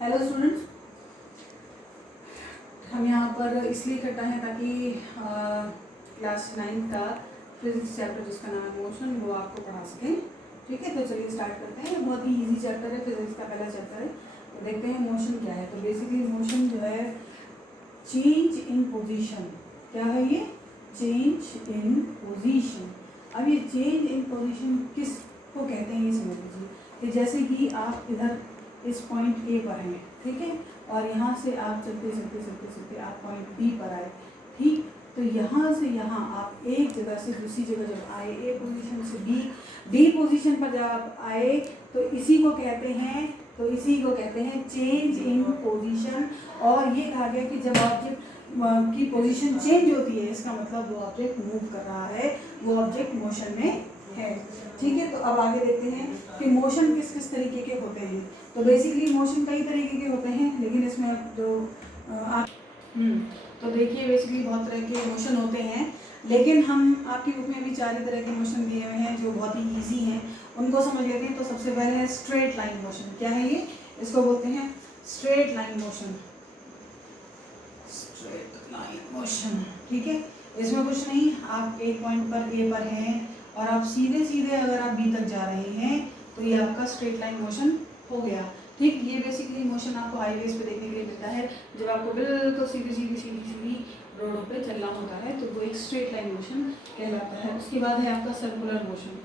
Hello students, हम यहाँ पर इसलिए इकट्ठा हैं ताकि क्लास 9 का फिजिक्स चैप्टर जिसका नाम है मोशन वो आपको पढ़ा सकें। ठीक है, तो चलिए स्टार्ट करते हैं। बहुत ही इजी चैप्टर है, फिजिक्स का पहला चैप्टर है। तो देखते हैं मोशन क्या है। तो बेसिकली मोशन जो है चेंज इन पोजीशन। क्या है ये? Change in position. अब ये चेंज इन पोजीशन किस को कहते हैं ये समझ लीजिए कि जैसे कि आप इधर इस पॉइंट ए पर हैं, ठीक है, और यहाँ से आप चलते चलते चलते चलते आप पॉइंट बी पर आए। ठीक, तो यहाँ से यहाँ आप एक जगह से दूसरी जगह जब आए, ए पोजीशन से बी पोजीशन पर जब आप आए तो इसी को कहते हैं चेंज इन पोजीशन। और ये कहा गया कि जब ऑब्जेक्ट की पोजीशन चेंज होती है इसका मतलब वो ऑब्जेक्ट मूव कर रहा है, वो ऑब्जेक्ट मोशन में है। ठीक है, तो अब आगे देखते हैं कि मोशन किस किस तरीके के होते हैं। तो बेसिकली मोशन कई तरीके के होते हैं, लेकिन इसमें जो आप तो देखिए बेसिकली बहुत तरह के मोशन होते हैं, लेकिन हम आपकी बुक में भी 4 तरह के मोशन दिए हुए हैं जो बहुत ही इजी हैं, उनको समझ लेते हैं। तो सबसे पहले है स्ट्रेट लाइन मोशन। क्या है ये? इसको बोलते हैं straight line motion. Straight line motion, ठीक है। इसमें कुछ नहीं, आप एक पॉइंट पर ए पर हैं और आप सीधे सीधे अगर आप बी तक जा रहे हैं तो ये आपका स्ट्रेट लाइन मोशन हो गया। ठीक, ये बेसिकली मोशन आपको हाईवेज पे देखने के लिए मिलता है जब आपको बिल्कुल सीधी सीधी सीधी सीधी रोडों पे चलना होता है, तो वो एक स्ट्रेट लाइन मोशन कहलाता है। उसके बाद है आपका सर्कुलर मोशन।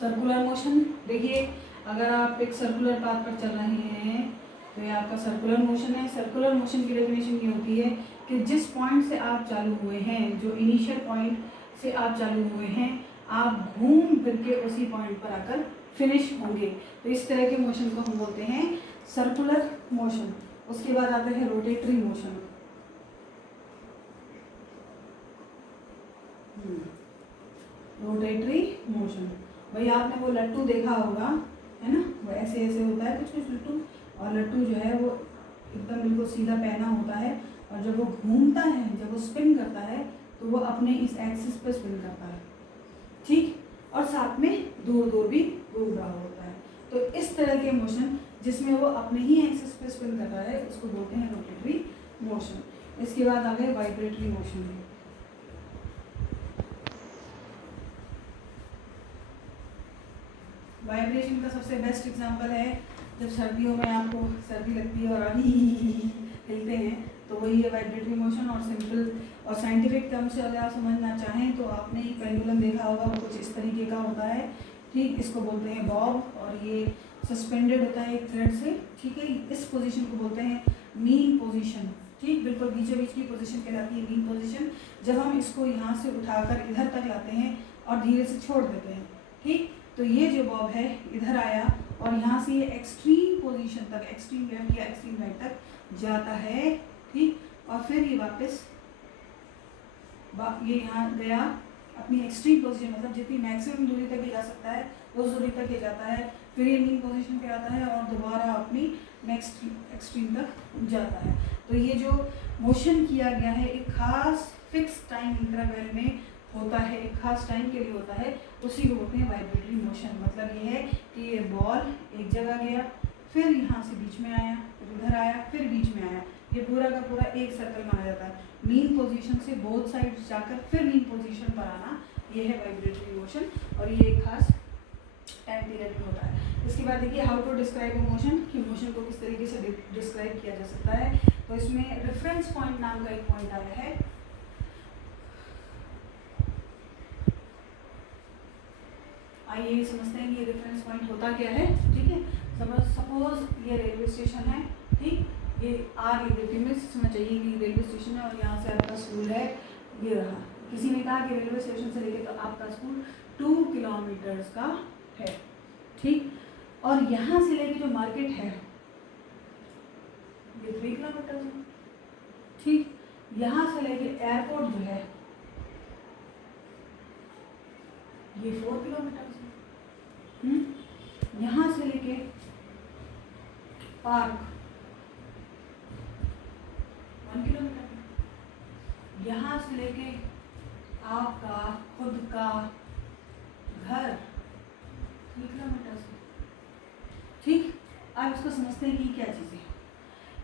सर्कुलर मोशन देखिए, अगर आप एक सर्कुलर पाथ पर चल रहे हैं तो ये आपका सर्कुलर मोशन है। सर्कुलर मोशन की डेफिनेशन ये होती है कि जिस पॉइंट से आप चालू हुए हैं, जो इनिशियल पॉइंट से आप चालू हुए हैं, आप घूम फिर के उसी पॉइंट पर आकर फिनिश होंगे। तो इस तरह के मोशन को हम बोलते हैं सर्कुलर मोशन। उसके बाद आता है रोटेटरी मोशन। रोटेटरी मोशन, भाई आपने वो लट्टू देखा होगा, है ना, वो ऐसे ऐसे होता है कुछ कुछ लट्टू, और लट्टू जो है वो एकदम बिल्कुल सीधा पहना होता है, और जब वो घूमता है, जब वो स्पिन करता है तो वो अपने इस एक्सिस पर स्पिन करता है। ठीक, और साथ में दूर दूर भी घूम रहा होता है। तो इस तरह के मोशन जिसमें वो अपने ही एक्सिस पे स्पिन कर रहा है उसको बोलते हैं रोटेटरी मोशन। इसके बाद आ गए वाइब्रेटरी मोशन। वाइब्रेशन का सबसे बेस्ट एग्जांपल है जब सर्दियों में आपको सर्दी लगती है और अभी हिलते हैं, तो वही है वाइब्रेटरी मोशन। और सिंपल और साइंटिफिक टर्म से अगर आप समझना चाहें तो आपने एक पेंडुलम देखा होगा, वो कुछ इस तरीके का होता है। ठीक, इसको बोलते हैं बॉब, और ये सस्पेंडेड होता है एक थ्रेड से। ठीक है, इस पोजीशन को बोलते हैं मीन पोजीशन। ठीक, बिल्कुल बीचों बीच की पोजीशन कहलाती है मीन पोजीशन। जब हम इसको यहाँ से उठाकर इधर तक लाते हैं और धीरे से छोड़ देते हैं, ठीक, तो ये जो बॉब है इधर आया और यहाँ से ये एक्सट्रीम पोजीशन तक, एक्सट्रीम लेफ्ट या एक्सट्रीम राइट तक जाता है। ठीक, और फिर ये वापस ये यहाँ गया अपनी एक्सट्रीम पोजीशन, मतलब जितनी मैक्सिमम दूरी तक ये जा सकता है उस दूरी तक ये जाता है, फिर ये मीन पोजीशन पे आता है और दोबारा अपनी नेक्स्ट एक्सट्रीम तक जाता है। तो ये जो मोशन किया गया है एक खास फिक्स टाइम इंटरवल में होता है, एक खास टाइम के लिए होता है, उसी को बोलते हैं वाइब्रेटरी मोशन। मतलब ये है कि ये बॉल एक जगह गया, फिर यहाँ से बीच में आया, फिर उधर आया, फिर बीच में आया, ये पूरा का पूरा एक सर्कल माना जाता है। मीन पोजीशन से बोथ साइड जाकर फिर मीन पोजीशन पर आना, ये है वाइब्रेटरी मोशन, और ये एक खास टाइम पीरियड में होता है। इसके बाद देखिए how to describe a motion, कि मोशन को किस तरीके से डिस्क्राइब किया जा सकता है। तो इसमें रेफरेंस पॉइंट नाम का एक पॉइंट आया है। आइए समझते हैं कि ये रेफरेंस पॉइंट होता क्या है। ठीक है, सपोज ये रेलवे स्टेशन है। ठीक, ये आर लिबर्टी में समझना चाहिए कि रेलवे स्टेशन है और यहाँ से आपका स्कूल है, ये रहा। किसी ने कहा कि रेलवे स्टेशन से लेकर तो आपका स्कूल 2 किलोमीटर्स का है। ठीक, और यहाँ से लेके जो मार्केट है ये 3 किलोमीटर्स है। ठीक, यहाँ से लेके एयरपोर्ट जो है ये 4 किलोमीटर्स है। यहाँ से लेके पार्क 1 किलोमीटर, यहाँ से लेके आपका खुद का घर 3 किलोमीटर से। ठीक, अब इसको समझते हैं कि क्या चीज़ है।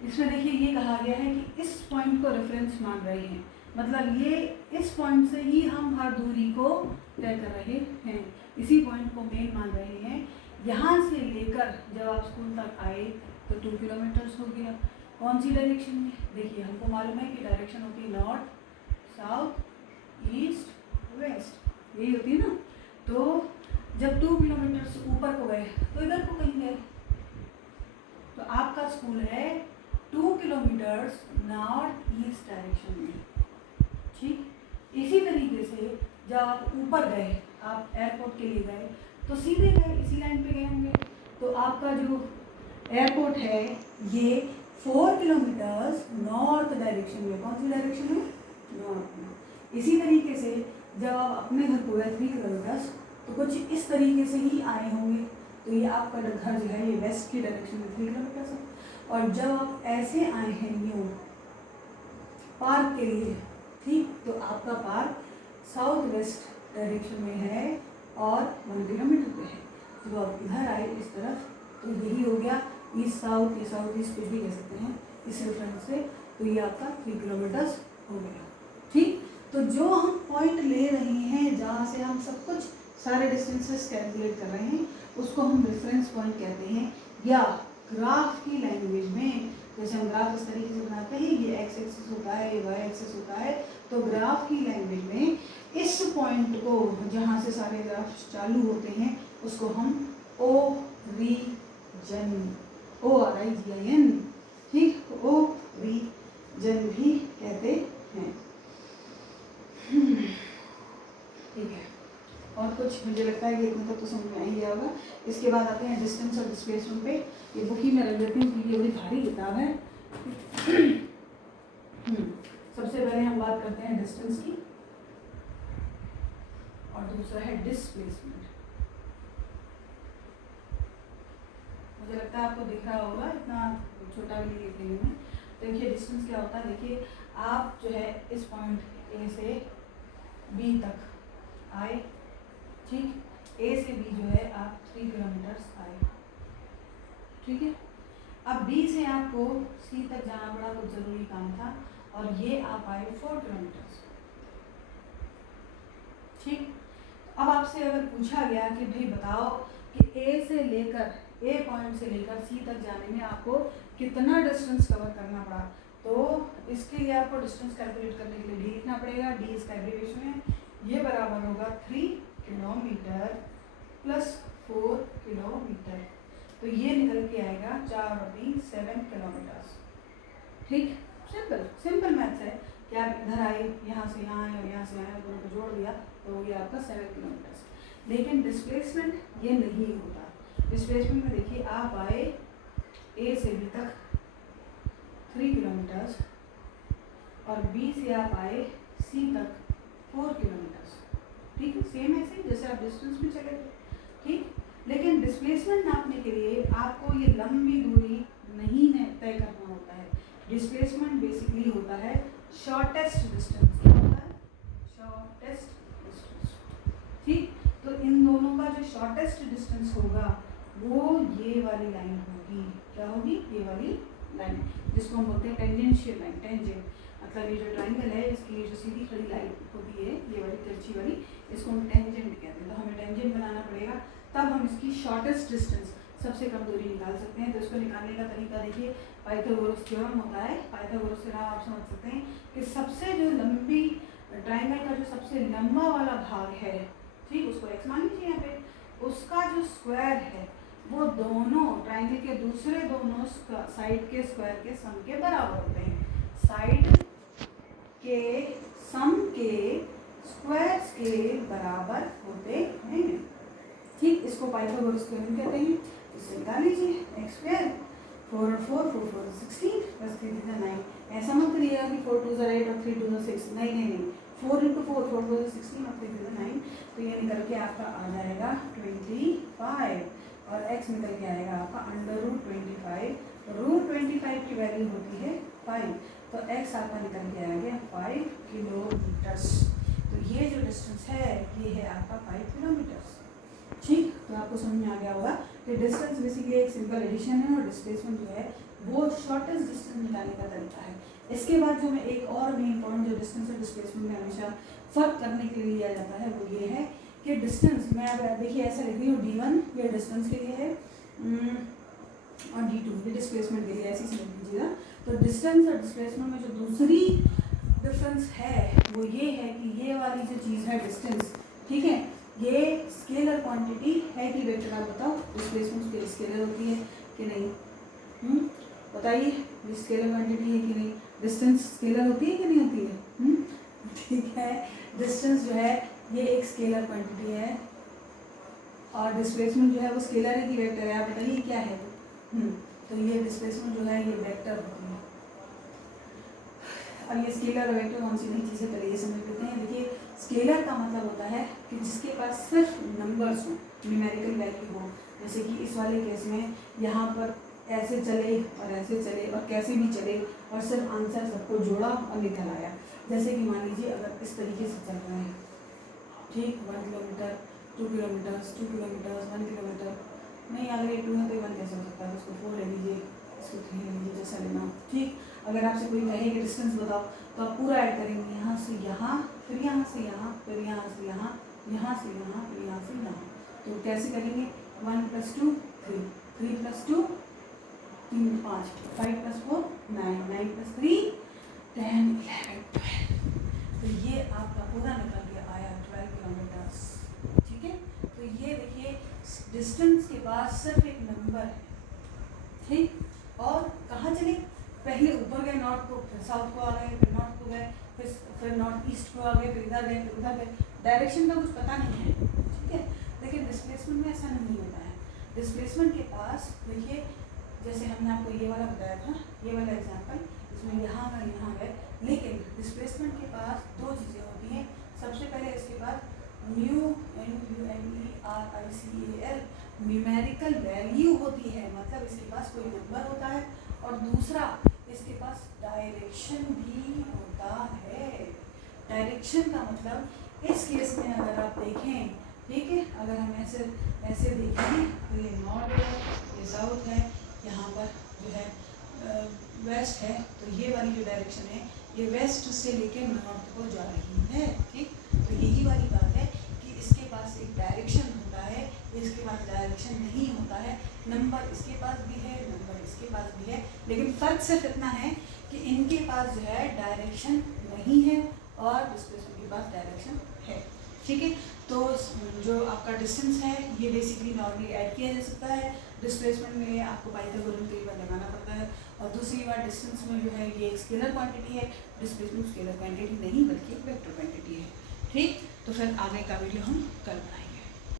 इसमें देखिए ये कहा गया है कि इस पॉइंट को रेफरेंस मान रहे हैं, मतलब ये इस पॉइंट से ही हम हर दूरी को तय कर रहे हैं, इसी पॉइंट को मेन मान रहे हैं। यहाँ से लेकर जब आप स्कूल तक आए तो 2 किलोमीटर्स हो गया। कौन सी डायरेक्शन में? देखिए हमको मालूम है कि डायरेक्शन होती है नॉर्थ, साउथ, ईस्ट, वेस्ट, यही होती है ना। तो जब 2 किलोमीटर से ऊपर को गए तो इधर को कहीं गए, तो आपका स्कूल है 2 किलोमीटर्स नॉर्थ ईस्ट डायरेक्शन में। ठीक, इसी तरीके से जब आप ऊपर गए, आप एयरपोर्ट के लिए गए तो सीधे गए, इसी लाइन पे गए होंगे। तो आपका जो एयरपोर्ट है ये 4 किलोमीटर्स नॉर्थ डायरेक्शन में। कौन सी डायरेक्शन में? नॉर्थ में। इसी तरीके से जब आप अपने घर को गए 3 किलोमीटर्स तो कुछ इस तरीके से ही आए होंगे, तो ये आपका घर जो है ये वेस्ट की डायरेक्शन में 3 किलोमीटर्स है। और जब आप ऐसे आए हैं यूँ पार्क के लिए, ठीक, तो आपका पार्क साउथ वेस्ट डायरेक्शन में है और 1 किलोमीटर पे है। जब आप इधर आए इस तरफ तो यही हो गया ईस्ट साउथ, ये साउथ ईस्ट कुछ भी कह सकते हैं इस रेफरेंस से, तो ये आपका 3 किलोमीटर्स हो गया। ठीक, तो जो हम पॉइंट ले रहे हैं जहाँ से हम सब कुछ सारे डिस्टेंसेस कैलकुलेट कर रहे हैं उसको हम रेफरेंस पॉइंट कहते हैं, या ग्राफ की लैंग्वेज में जैसे हम ग्राफ इस तरीके से बनाते हैं, ये एक्स एक्सिस होता है, ये वाई एक्सिस होता है, तो ग्राफ की लैंग्वेज में इस पॉइंट को जहाँ से सारे ग्राफ चालू होते हैं उसको हम ओरिजन, ORIGIN, ठीक, ओरिजन भी कहते हैं। ठीक है, और कुछ मुझे लगता है कि इतना तो समझ में आ ही गया होगा। इसके बाद आते हैं डिस्टेंस और डिस्प्लेसमेंट पे। ये बुक ही मैं रख देती हूँ क्योंकि ये बड़ी भारी किताब है। सबसे पहले हम बात करते हैं डिस्टेंस की और दूसरा है डिस्प्लेसमेंट। मुझे लगता है आपको दिख रहा होगा, इतना छोटा भी नहीं लिखने में। देखिए डिस्टेंस क्या होता है। देखिए आप जो है इस पॉइंट ए से बी तक आए, ठीक, ए से बी जो है आप 3 किलोमीटर्स आए, ठीक है। अब बी से आपको सी तक जाना पड़ा, कुछ ज़रूरी काम था, और ये आप आए 4 किलोमीटर्स, ठीक। अब आपसे अगर पूछा गया कि भाई बताओ कि ए से लेकर, ए पॉइंट से लेकर सी तक जाने में आपको कितना डिस्टेंस कवर करना पड़ा, तो इसके लिए आपको डिस्टेंस कैलकुलेट करने के लिए डी लिखना पड़ेगा। डी इसका एब्रिविएशन है, ये बराबर होगा 3 किलोमीटर प्लस 4 किलोमीटर, तो ये निकल के आएगा 4 और 3 7 किलोमीटर्स, ठीक। सिंपल मैथ्स है कि आप इधर आए, यहाँ से यहाँ आए और यहाँ से आए, दोनों को जोड़ दिया तो ये आपका 7 किलोमीटर्स। लेकिन डिस्प्लेसमेंट ये नहीं होता। डिस्प्लेसमेंट में देखिए आप आए ए से बी तक 3 किलोमीटर्स और बी से आप आए सी तक 4 किलोमीटर्स, ठीक है। सेम ऐसे जैसे आप डिस्टेंस में चले थे, ठीक। लेकिन डिस्प्लेसमेंट नापने के लिए आपको ये लंबी दूरी नहीं तय करना होता है। डिस्प्लेसमेंट बेसिकली होता है शॉर्टेस्ट डिस्टेंस, क्या होता है? शॉर्टेस्ट डिस्टेंस, ठीक। तो इन दोनों का जो शॉर्टेस्ट डिस्टेंस होगा वो ये वाली लाइन होगी। क्या होगी? ये वाली लाइन, जिसको हम बोलते हैं टेंजेंशियल लाइन। टेंजेंट मतलब ये जो ट्राइंगल है इसकी ये जो सीधी खड़ी लाइन होती है, ये वाली तिरछी वाली, इसको हम टेंजेंट कहते हैं। तो हमें टेंजेंट बनाना पड़ेगा, तब हम इसकी शॉर्टेस्ट डिस्टेंस, सबसे कम दूरी निकाल सकते हैं। तो इसको निकालने का तरीका देखिए, पाइथागोरस थ्योरम होता है। पाइथागोरस थ्योरम आप समझ सकते हैं कि सबसे जो लंबी ट्राइंगल का जो सबसे लंबा वाला भाग है, ठीक, उसको एक्स मान लीजिए यहाँ पे, उसका जो स्क्वायर है वो दोनों ट्राइंगल के दूसरे दोनों साइड के स्क्वायर के सम के बराबर होते हैं। साइड के सम के स्क्वायर्स के बराबर होते हैं, ठीक। इसको पाइथागोरस थ्योरम कहते हैं। इससे निकाल लीजिए एक्स स्क्वायर, 4 और 4 4 4 16 प्लस 3 9। ऐसा मत करिएगा कि 4 2 8 और 3 2 6, नहीं नहीं नहीं, 4 × 4 4 2 16 और 3 9, तो ये निकल के आपका आ जाएगा 25 और x निकल के आएगा आपका √25। √25 की वैल्यू होती है 5, तो x आपका निकल के आ गया 5 किलोमीटर्स। तो ये जो डिस्टेंस है ये है आपका 5 किलोमीटर्स, आपको समझ में आ गया होगा कि डिस्टेंस बेसिकली एक सिंपल एडिशन है और डिस्प्लेसमेंट जो है वो शॉर्टेस्ट डिस्टेंस निकालने का तरीका है। इसके बाद जो मैं एक और भी इम्पोर्टेंट जो डिस्टेंस और डिस्प्लेसमेंट में हमेशा फ़र्क करने के लिए लिया जाता है वो ये है कि डिस्टेंस, मैं अब देखिए ऐसा लिख रही हूँ d1 ये डिस्टेंस के लिए है और d2 ये डिस्प्लेसमेंट के लिए, ऐसे ही लिख दीजिएगा। तो डिस्टेंस और डिस्प्लेसमेंट में जो दूसरी डिफरेंस है वो ये है कि ये वाली जो चीज़ है डिस्टेंस, ठीक है, ये स्केलर क्वांटिटी है कि वेक्टर, आप बताओ डिस्प्लेसमेंट स्केलर होती है कि नहीं? बताइए, ये स्केलर क्वांटिटी है कि नहीं? डिस्टेंस स्केलर होती है कि नहीं होती है? ठीक है, डिस्टेंस जो है ये एक स्केलर क्वांटिटी है और डिस्प्लेसमेंट जो है वो स्केलर है कि वेक्टर है? आप बताइए क्या है वो? तो ये डिस्प्लेसमेंट जो है ये वेक्टर होती है। अब ये स्केलर और वेक्टर कौन सी नई चीज़ें पहले ये समझ लेते हैं। देखिए, स्केलर का मतलब होता है कि जिसके पास सिर्फ नंबर्स हों, न्यूमेरिकल वैल्यू हो, जैसे कि इस वाले केस में यहाँ पर ऐसे चले और ऐसे चले और कैसे भी चले और सिर्फ आंसर सबको जोड़ा और निकल आया। जैसे कि मान लीजिए अगर इस तरीके से चल रहा है, ठीक, 1 किलोमीटर, 2 किलोमीटर्स, 2 किलोमीटर्स, 1 किलोमीटर, नहीं अगर ये 2 है तो 1 कैसे हो सकता है? उसको 4 ले लीजिए, इसको 3 ले लीजिए, जैसा लेना, ठीक। अगर आपसे कोई कहे कि डिस्टेंस बताओ तो आप पूरा ऐड करेंगे, यहाँ से यहाँ, फिर यहाँ से यहाँ, फिर यहाँ से यहाँ, यहाँ से यहाँ, फिर यहाँ से यहाँ। तो कैसे करेंगे? 1 + 2 3, 3 + 2 3 5, 5 + 4 9, 9 + 3 10 11 12। तो ये आपका पूरा निकल के आया 12 किलोमीटर्स, ठीक है। तो ये देखिए डिस्टेंस के पास सिर्फ एक नंबर है, ठीक। और कहाँ चले? पहले ऊपर गए नॉर्थ को, फिर साउथ को आ गए, फिर नॉर्थ को गए, फिर नॉर्थ ईस्ट को आ गए, फिर इधर गए, फिर उधर गए। डायरेक्शन का कुछ पता नहीं है, ठीक है। लेकिन डिस्प्लेसमेंट में ऐसा नहीं होता है। डिस्प्लेसमेंट के पास देखिए, जैसे हमने आपको ये वाला बताया था, ये वाला एग्जाम्पल, इसमें यहाँ का यहाँ है, लेकिन डिस्प्लेसमेंट के पास दो चीज़ें होती हैं। सबसे पहले इसके पास NUMERICAL न्यूमेरिकल वैल्यू होती है, मतलब इसके पास कोई नंबर होता है, और दूसरा इसके पास डायरेक्शन भी होता है। डायरेक्शन का मतलब इस केस में अगर आप देखें, ठीक है, अगर हम ऐसे ऐसे देखें तो ये नॉर्थ है, ये साउथ है, यहाँ पर जो है वेस्ट है, तो ये वाली जो डायरेक्शन है ये वेस्ट से लेकर नॉर्थ को जा रही है, ठीक। तो यही वाली बात है कि इसके पास एक डायरेक्शन होता है, इसके पास डायरेक्शन नहीं होता है। नंबर इसके पास भी है, नंबर इसके पास भी है, लेकिन फ़र्क सिर्फ इतना है कि इनके पास जो है डायरेक्शन नहीं है और डिस्प्लेसमेंट के पास डायरेक्शन है, ठीक है। तो जो आपका डिस्टेंस है ये बेसिकली नॉर्मली ऐड किया जा सकता है। डिस्प्लेसमेंट में आपको पाइथागोरस कई बार लगाना पड़ता है, और दूसरी बार डिस्टेंस में जो है ये एक स्केलर क्वांटिटी है, डिस्प्लेसमेंट स्केलर क्वांटिटी नहीं बल्कि वेक्टर क्वांटिटी है, ठीक। तो फिर आगे का वीडियो हम कल बनाएंगे।